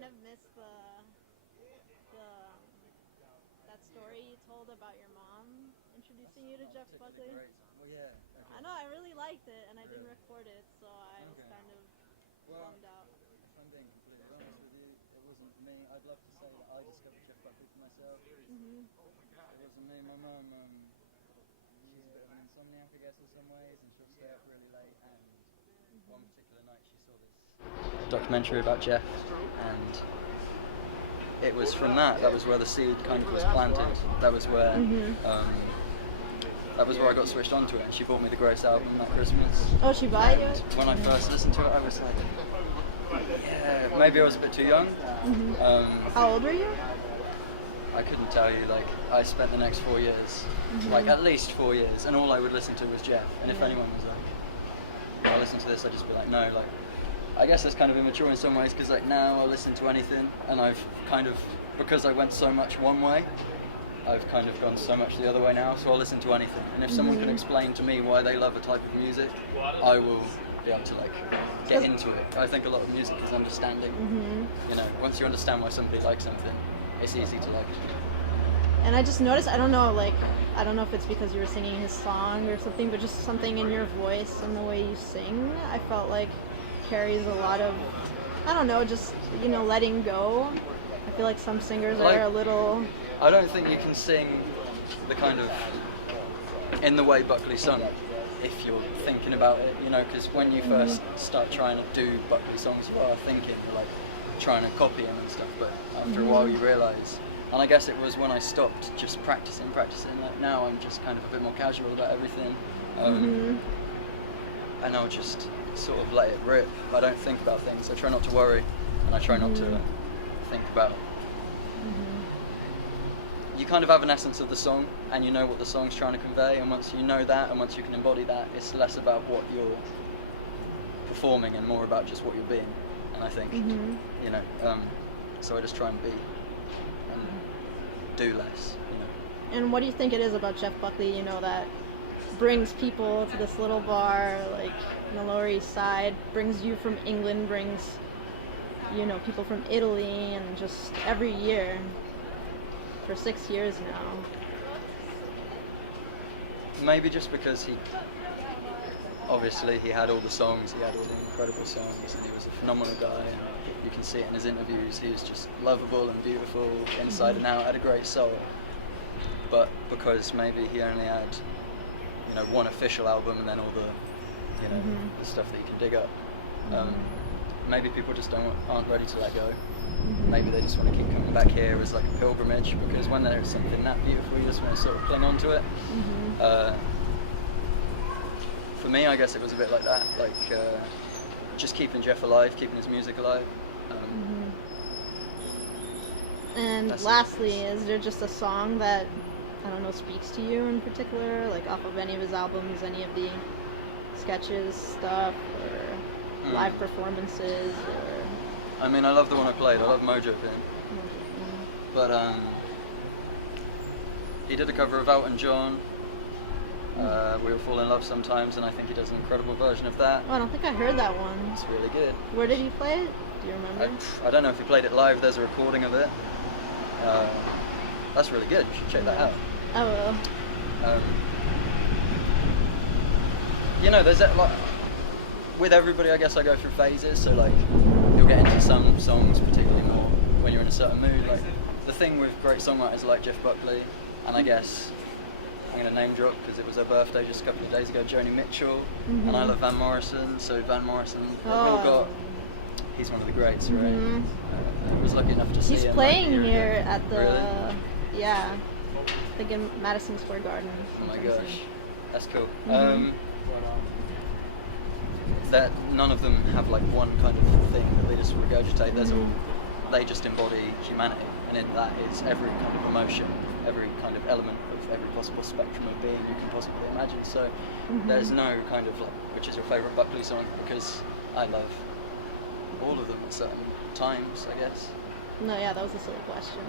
kind of miss the that story you told about your mom introducing you to Jeff Buckley. Great. Well, yeah. Okay. I know, I really liked it, and I didn't Really? record it, so I was kind of bummed out. If I'm being completely honest with you, it wasn't me. I'd love to say that I discovered Jeff Buckley for myself. Mm-hmm. It wasn't me. My mum, she's a bit of an insomniac, I guess, in some ways, and she'll stay up really late. And one particular night, she saw this documentary about Jeff, and it was from that was where the seed kind of was planted. That was where that was where I got switched onto it, and she bought me the Grace album that Christmas. Oh, she bought you it? When I first listened to it, I was like, yeah, maybe I was a bit too young. How old were you? I couldn't tell you. Like, I spent the next 4 years, like at least 4 years, and all I would listen to was Jeff. And if anyone was like, I listen to this, I'd just be like, no. Like, I guess that's kind of immature in some ways, because like now I'll listen to anything, and I've kind of, because I went so much one way, I've kind of gone so much the other way now, so I'll listen to anything. And if someone can explain to me why they love a type of music, I will be able to like get into it. I think a lot of music is understanding. You know, once you understand why somebody likes something, it's easy to like it. And I just noticed, I don't know if it's because you were singing his song or something, but just something in your voice and the way you sing, I felt like carries a lot of, I don't know, just, you know, letting go. I feel like some singers are a little... I don't think you can sing the kind of, in the way Buckley sung, if you're thinking about it, you know, because when you first start trying to do Buckley songs, you are thinking, you're like trying to copy him and stuff, but after a while you realise, and I guess it was when I stopped just practicing, like now I'm just kind of a bit more casual about everything, and I'll just sort of let it rip. I don't think about things, I try not to worry, and I try not to think about you kind of have an essence of the song, and you know what the song's trying to convey, and once you know that, and once you can embody that, it's less about what you're performing and more about just what you're being. And I think, you know, so I just try and be and do less, you know. And what do you think it is about Jeff Buckley, you know, that brings people to this little bar, like, in the Lower East Side, brings you from England, brings, you know, people from Italy, and just every year, for 6 years now? Maybe just because he had all the songs, he had all the incredible songs, and he was a phenomenal guy, and you can see it in his interviews, he was just lovable and beautiful inside and out, had a great soul. But because maybe he only had, you know, one official album and then all the, you know, the stuff that you can dig up, maybe people just aren't ready to let go. Maybe they just want to keep coming back here as like a pilgrimage, because when there is something that beautiful, you just want to sort of cling on to it. For me, I guess it was a bit like that, like just keeping Jeff alive, keeping his music alive. And lastly, is there just a song that, I don't know, speaks to you in particular, like off of any of his albums, any of the sketches, stuff, or live performances, or... I mean, I love the one I played. I love Mojo Pin. But he did a cover of Elton John. We Will Fall in Love Sometimes, and I think he does an incredible version of that. Oh, I don't think I heard that one. It's really good. Where did he play it? Do you remember? I don't know if he played it live. There's a recording of it. That's really good. You should check that out. I will. You know, there's like, with everybody, I guess I go through phases. So like, you'll get into some songs particularly more when you're in a certain mood. Like the thing with great songwriters like Jeff Buckley, and I guess I'm going to name drop because it was her birthday just a couple of days ago, Joni Mitchell, and I love Van Morrison. So Van Morrison, we've all got. He's one of the greats, right? I was lucky enough to see him. He's playing like here at the, really? I think in Madison Square Garden. Oh my gosh, that's cool. That none of them have like one kind of thing that they just regurgitate. They just embody humanity, and in that is every kind of emotion, every kind of element of every possible spectrum of being you can possibly imagine. So there's no kind of like, which is your favourite Buckley song, because I love all of them at certain times, I guess. No, yeah, that was a silly question.